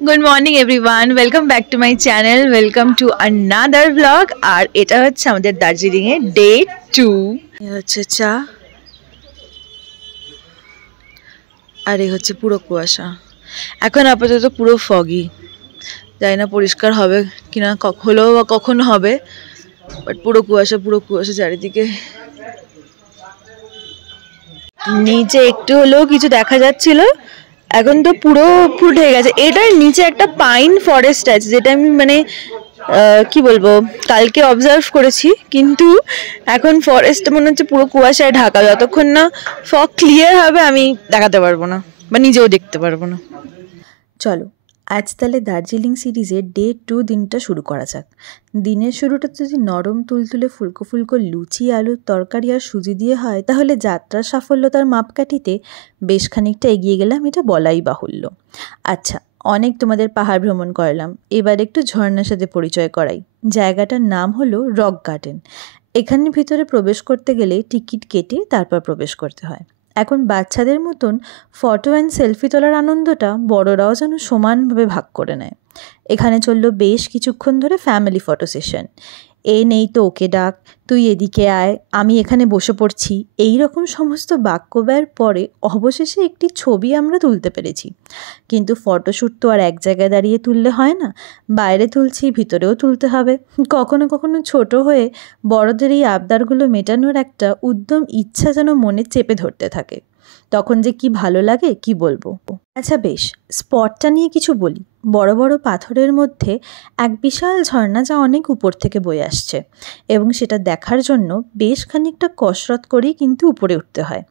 Good morning everyone, welcome back to my channel, welcome to another vlog আর এটা হচ্ছে আমাদের Darjeeling a day 2 এই হচ্ছে চা আর এই হচ্ছে পুরো কুয়াশা এখন আপাতত পুরো foggy জানি না পরিষ্কার হবে কিনা কখন হবে বাট পুরো কুয়াশা চারিদিকে নিচে একটু হলেও কিছু দেখা যাচ্ছিল এখন তো পুরো ঢেকে গেছে এটার নিচে একটা পাইন ফরেস্ট আছে যেটা আমি মানে কি বলবো কালকে অবজার্ভ করেছি কিন্তু এখন ফরেস্ট মনে হচ্ছে পুরো কুয়াশায় ঢাকা যতক্ষণ না ফগ ক্লিয়ার হবে আমি দেখাতে পারবো না বা নিজেও দেখতে পারবো না চলো আজ তাহলে দার্জিলিং সিরিজের ডে 2 দিনটা শুরু করা যাক দিনের শুরুটা যদি নরম তুলতুলে ফুলকো ফুলকো লুচি আলুর তরকারি আর সুজি দিয়ে হয় তাহলে যাত্রার সাফল্যতার মাপকাঠিতে বেশ খানিকটা এগিয়ে গেলাম এটা বলাই বাহুল্য আচ্ছা অনেক তোমাদের পাহাড় ভ্রমণ করলাম এবার একটু ঝর্ণার সাথে পরিচয় করাই জায়গাটার নাম হলো রক গার্ডেন এখানে ভিতরে প্রবেশ করতে গেলে টিকিট কেটে তারপর প্রবেশ করতে হয় এখন বাচ্চাদের মতন ফটো অ্যান্ড সেলফি তোলার আনন্দটা বড়রাও যেন সমানভাবে ভাগ করে নেয় এখানে চলল বেশ কিছুক্ষণ ধরে ফ্যামিলি ফটো সেশন এ নেই তো ওকে ডাক তুই এদিকে আয় আমি এখানে বসে পড়ছি এই রকম সমস্ত বাক্য ব্যয়ের পরে অবশেষে একটি ছবি আমরা তুলতে পেরেছি কিন্তু ফটোশ্যুট তো আর এক জায়গায় দাঁড়িয়ে তুললে হয় না বাইরে তুলছি ভিতরেও তুলতে হবে কখনো কখনো ছোট হয়ে বড়দের এই আবদারগুলো মেটানোর একটা উদ্যম ইচ্ছা যেন মনে চেপে ধরতে থাকে তখন যে কি ভালো লাগে কি বলবো আচ্ছা বেশ স্পটটা নিয়ে কিছু বলি বড় বড় পাথরের মধ্যে এক বিশাল ঝর্ণা যা অনেক উপর থেকে বয়ে আসছে এবং সেটা দেখার জন্য বেশ খানিকটা কসরত করেই কিন্তু উপরে উঠতে হয়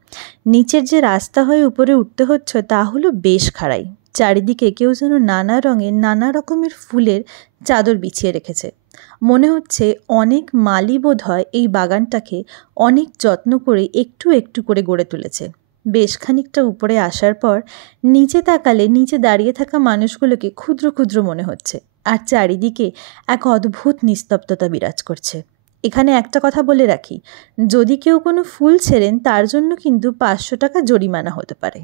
নিচের যে রাস্তা হয়ে উপরে উঠতে হচ্ছে তা হলো বেশ খাড়াই চারিদিকে কেউ যেন নানা রঙের নানা রকমের ফুলের চাদর বিছিয়ে রেখেছে মনে হচ্ছে অনেক মালি বোধ হয় এই বাগানটাকে অনেক যত্ন করে একটু একটু করে গড়ে তুলেছে বেশ খানিকটা উপরে আসার পর নিচে তাকালে নিচে দাঁড়িয়ে থাকা মানুষগুলোকে ক্ষুদ্র ক্ষুদ্র মনে হচ্ছে আর চারিদিকে এক অদ্ভুত নিস্তব্ধতা বিরাজ করছে এখানে একটা কথা বলে রাখি যদি কেউ কোনো ফুল ছেড়েন তার জন্য কিন্তু 500 টাকা জরিমানা হতে পারে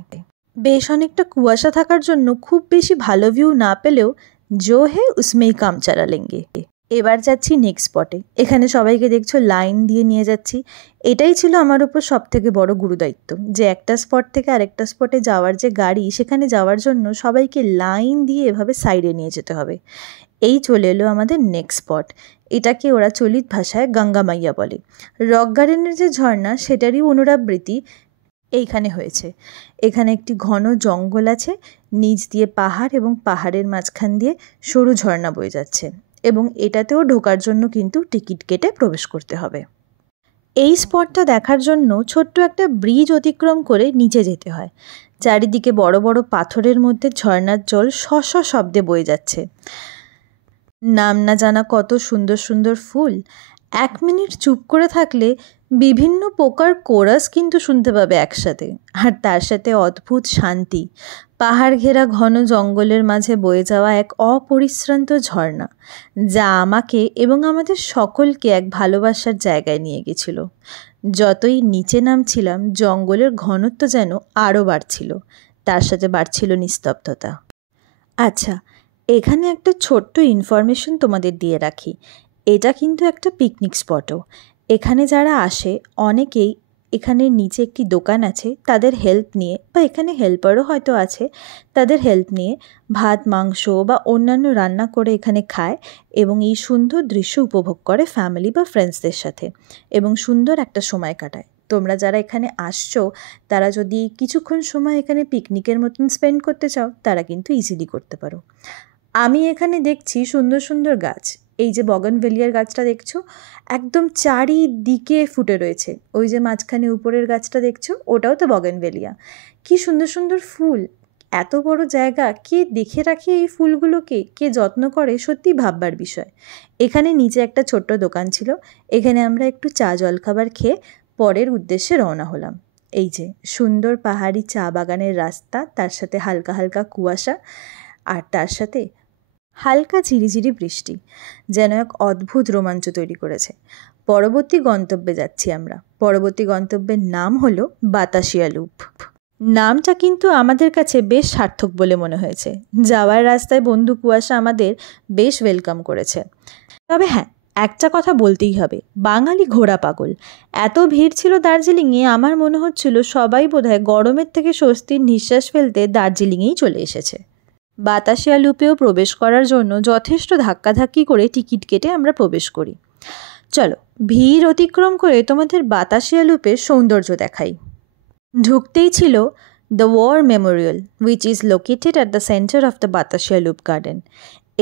বেশ অনেকটা কুয়াশা থাকার জন্য খুব বেশি ভালো ভিউ না পেলেও জো হে উসমেই কাম চালা লেঙ্গে এবার যাচ্ছি নেক্সট স্পটে এখানে সবাইকে দেখছো লাইন দিয়ে নিয়ে যাচ্ছি এটাই ছিল আমার উপর সবথেকে বড় গুরুদায়িত্ব যে একটা স্পট থেকে আরেকটা স্পটে যাওয়ার যে গাড়ি সেখানে যাওয়ার জন্য সবাইকে লাইন দিয়ে এভাবে সাইডে নিয়ে যেতে হবে এই চলে এলো আমাদের নেক্সট স্পট এটাকে ওরা চলিত ভাষায় গঙ্গা মাইয়া বলে রক গার্ডেনের যে ঝর্ণা সেটারই পুনরাবৃত্তি এইখানে হয়েছে এখানে একটি ঘন জঙ্গল আছে নিচ দিয়ে পাহাড় এবং পাহাড়ের মাঝখান দিয়ে সরু ঝর্ণা বয়ে যাচ্ছে এবং এটাতেও ঢোকার জন্য কিন্তু টিকিট কেটে প্রবেশ করতে হবে এই স্পটটা দেখার জন্য ছোট্ট একটা ব্রিজ অতিক্রম করে নিচে যেতে হয় চারিদিকে বড় বড় পাথরের মধ্যে ঝর্ণার জল শশ শব্দে বয়ে যাচ্ছে নাম না জানা কত সুন্দর সুন্দর ফুল 1 মিনিট চুপ করে থাকলে বিভিন্ন পোকার কোরাস কিন্তু শুনতে পাবে একসাথে আর তার সাথে অদ্ভুত শান্তি পাহাড় ঘেরা ঘন জঙ্গলের মাঝে বয়ে যাওয়া এক অপরিশ্রান্ত ঝর্ণা যা আমাকে এবং আমাদের সকলকে এক ভালোবাসার জায়গায় নিয়ে গেছিল যতই নিচে নামছিলাম জঙ্গলের ঘনত্ব যেন আরও বাড়ছিল তার সাথে বাড়ছিল নিস্তব্ধতা আচ্ছা এখানে একটা ছোট্ট ইনফরমেশন তোমাদের দিয়ে রাখি এটা কিন্তু একটা পিকনিক স্পটও এখানে যারা আসে অনেকেই এখানে নিচে একটি দোকান আছে তাদের হেল্প নিয়ে বা এখানে হেল্পারও হয়তো আছে তাদের হেল্প নিয়ে ভাত মাংস বা অন্যান্য রান্না করে এখানে খায় এবং এই সুন্দর দৃশ্য উপভোগ করে ফ্যামিলি বা ফ্রেন্ডসদের সাথে এবং সুন্দর একটা সময় কাটায় তোমরা যারা এখানে আসছো তারা যদি কিছুক্ষণ সময় এখানে পিকনিকের মতন স্পেন্ড করতে চাও তারা কিন্তু ইজিলি করতে পারো আমি এখানে দেখছি সুন্দর সুন্দর গাছ এই যে বগনভেলিয়ার গাছটা দেখছো একদম চারিদিকে ফুটে রয়েছে ওই যে মাঝখানে উপরের গাছটা দেখছো ওটাও তো বগনভেলিয়া কি সুন্দর সুন্দর ফুল এত বড় জায়গা কে দেখে রাখে এই ফুলগুলোকে কে যত্ন করে সত্যি ভাববার বিষয় এখানে নিচে একটা ছোট্ট দোকান ছিল এখানে আমরা একটু চা জলখাবার খেয়ে পরের উদ্দেশ্যে রওনা হলাম এই যে সুন্দর পাহাড়ি চা বাগানের রাস্তা তার সাথে হালকা হালকা কুয়াশা আর তার সাথে হালকা ঝিরিঝিরি বৃষ্টি যেন এক অদ্ভুত রোমাঞ্চ তৈরি করেছে পরবর্তী গন্তব্যে যাচ্ছি আমরা পরবর্তী গন্তব্যের নাম হলো বাতাসিয়া লুপ নামটা কিন্তু আমাদের কাছে বেশ সার্থক বলে মনে হয়েছে। যাওয়ার রাস্তায় বন্ধু কুয়াশা আমাদের বেশ ওয়েলকাম করেছে। তবে হ্যাঁ, একটা কথা বলতেই হবে, বাঙালি ঘোড়া পাগল। এত ভিড় ছিল দার্জিলিংয়ে, আমার মনে হচ্ছিল সবাই বোধহয় গরমের থেকে স্বস্তির নিঃশ্বাস ফেলতে দার্জিলিংয়েই চলে এসেছে। বাতাসিয়া লুপেও প্রবেশ করার জন্য যথেষ্ট ধাক্কাধাক্কি করে টিকিট কেটে আমরা প্রবেশ করি। চলো ভিড় অতিক্রম করে তোমাদের বাতাসিয়া লুপের সৌন্দর্য দেখাই। ঢুকতেই ছিল the war memorial, which is located at the centre of the Batasia loop garden.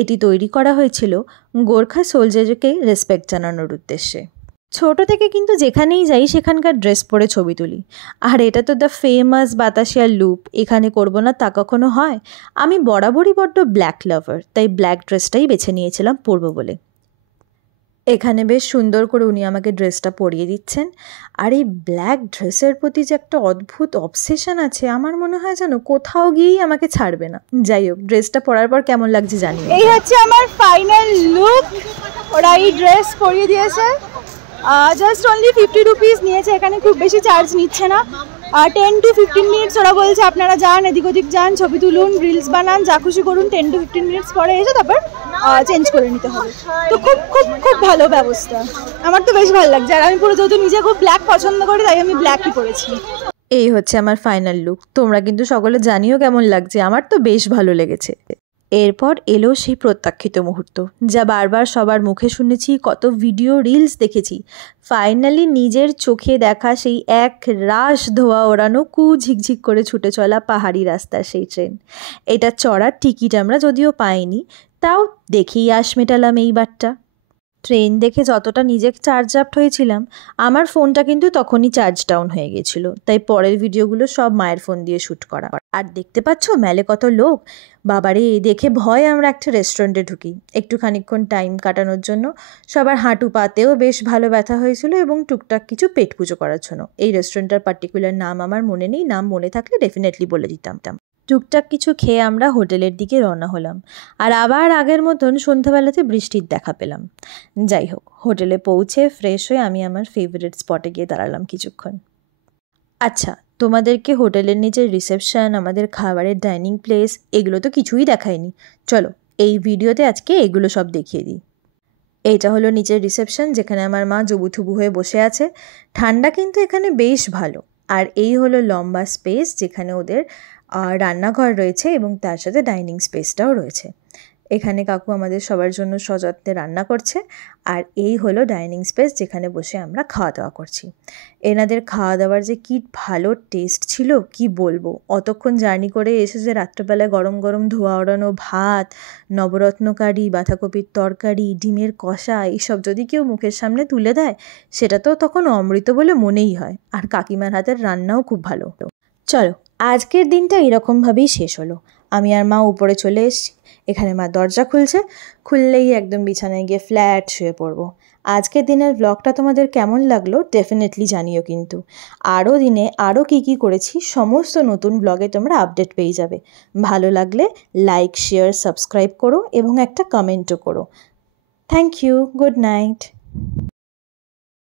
এটি তৈরি করা হয়েছিল গোর্খা সোলজারকে রেসপেক্ট জানানোর উদ্দেশ্যে। ছোট থেকে কিন্তু যেখানেই যাই সেখানকার ড্রেস পরে ছবি তুলি, আর এটা তো দ্য ফেমাস বাতাসিয়া লুপ, এখানে করবো না তা কখনো হয়। আমি বরাবরই বড্ড ব্ল্যাক লাভার, তাই ব্ল্যাক ড্রেসটাই বেছে নিয়েছিলাম পরবো বলে। এখানে বেশ সুন্দর করে উনি আমাকে ড্রেসটা পরিয়ে দিচ্ছেন। আর এই ব্ল্যাক ড্রেসের প্রতি যে একটা অদ্ভুত অবসেশন আছে, আমার মনে হয় যেন কোথাও গিয়েই আমাকে ছাড়বে না। যাই হোক, ড্রেসটা পরার পর কেমন লাগছে জানি। এই হচ্ছে আমার ফাইনাল লুক। ওরা এই ড্রেস পরিয়ে দিয়েছে, জাস্ট অনলি 50 রুপিস নিয়েছে, এখানে খুব বেশি চার্জ নিচ্ছে না। 10 to 15 মিনিটস ওরা বলছে আপনারা যান, এদিক ওদিক যান, ছবি তুলুন, রিলস বানান, যা খুশি করুন, 10 to 15 মিনিটস পরে এসে তারপর চেঞ্জ করে নিতে হবে। তো খুব খুব খুব ভালো ব্যবস্থা, আমার তো বেশ ভালো লাগছে। আর আমি পুরো যেহেতু নিজে খুব ব্ল্যাক পছন্দ করি, তাই আমি ব্ল্যাকই পরেছি। এই হচ্ছে আমার ফাইনাল লুক। তোমরা কিন্তু সকলে জানিও কেমন লাগছে, আমার তো বেশ ভালো লেগেছে। এরপর এলো সেই প্রত্যাখ্যিত মুহূর্ত, যা বারবার সবার মুখে শুনেছি, কত ভিডিও রিলস দেখেছি। ফাইনালি নিজের চোখে দেখা সেই এক রাশ ধোয়া ওড়ানো ঝিকঝিক করে ছুটে চলা পাহাড়ি রাস্তার সেই ট্রেন। এটা চড়ার টিকিট আমরা যদিও পাইনি, তাও দেখেই আশ মেটালাম এইবারটা। ট্রেন দেখে যতটা নিজে চার্জ আপ হয়েছিলাম, আমার ফোনটা কিন্তু তখনই চার্জ ডাউন হয়ে গেছিলো, তাই পরের ভিডিওগুলো সব মায়ের ফোন দিয়ে শ্যুট করা। আর দেখতে পাচ্ছ মেলে কত লোক, বাবারে দেখে ভয় আমরা একটা রেস্টুরেন্টে ঢুকি একটু খানিকক্ষণ টাইম কাটানোর জন্য। সবার হাঁটু পাতেও বেশ ভালো ব্যথা হয়েছিল এবং টুকটাক কিছু পেট পুজো করার জন্য। এই রেস্টুরেন্টটার পার্টিকুলার নাম আমার মনে নেই, নাম মনে থাকলে ডেফিনেটলি বলে দিতাম। টুকটাক কিছু খেয়ে আমরা হোটেলের দিকে রওনা হলাম, আর আবার আগের মতন সন্ধ্যাবেলাতে বৃষ্টির দেখা পেলাম। যাই হোক, হোটেলে পৌঁছে ফ্রেশ হয়ে আমি আমার ফেভারিট স্পটে গিয়ে দাঁড়ালাম কিছুক্ষণ। আচ্ছা, তোমাদেরকে হোটেলের নিচের রিসেপশন, আমাদের খাবারের ডাইনিং প্লেস, এগুলো তো কিছুই দেখায়নি। চলো এই ভিডিওতে আজকে এগুলো সব দেখিয়ে দিই। এইটা হলো নিচের রিসেপশন, যেখানে আমার মা জবুথুবু হয়ে বসে আছে। ঠান্ডা কিন্তু এখানে বেশ ভালো। আর এই হলো লম্বা স্পেস, যেখানে ওদের রান্নাঘর রয়েছে এবং তার সাথে ডাইনিং স্পেসটাও রয়েছে। এখানে কাকু আমাদের সবার জন্য সযত্নে রান্না করছে। আর এই হলো ডাইনিং স্পেস, যেখানে বসে আমরা খাওয়া দাওয়া করছি। এনাদের খাওয়া দাওয়ার যে কি ভালো টেস্ট ছিল কি বলবো। অতক্ষণ জার্নি করে এসে যে রাত্রেবেলায় গরম গরম ধোয়া ওড়ানো ভাত, নবরত্ন কারি, বাঁধাকপির তরকারি, ডিমের কষা, এইসব যদি কেউ মুখের সামনে তুলে দেয়, সেটা তো তখন অমৃত বলে মনেই হয়। আর কাকিমার হাতের রান্নাও খুব ভালো। চলো আজকের দিনটা এরকমভাবেই শেষ হলো। আমি আর মা উপরে চলে এসেছি। এখানে মা দরজা খুলছে, খুললেই একদম বিছানায় গিয়ে ফ্ল্যাট শুয়ে পড়বো। আজকের দিনের ব্লগটা তোমাদের কেমন লাগলো ডেফিনেটলি জানিও কিন্তু। আরও দিনে আরও কী করেছি সমস্ত নতুন ব্লগে তোমরা আপডেট পেয়ে যাবে। ভালো লাগলে লাইক, শেয়ার, সাবস্ক্রাইব করো এবং একটা কমেন্টও করো। Thank you, good night.